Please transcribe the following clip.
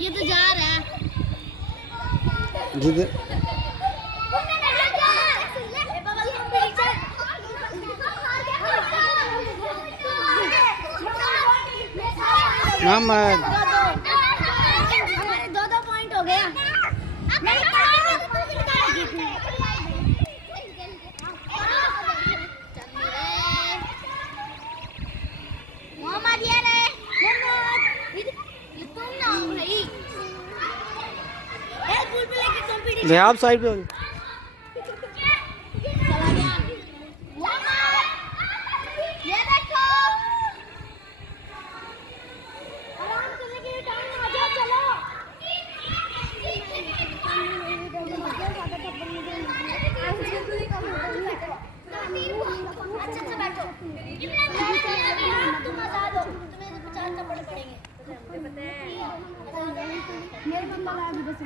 ये तो जा रहा है जिधर मोहम्मद दो पॉइंट हो गया। मोहम्मद ये ले तुम ना हो भाई। स्कूल पे लेके कंपटीशन ले आप साइड पे हो जाओ। ये देखो आराम से लेके टाइम आ जाओ चलो। अच्छा अच्छा बैठो तुम आजाद हो तुम्हें 50 चप्पड़ पड़ेंगे।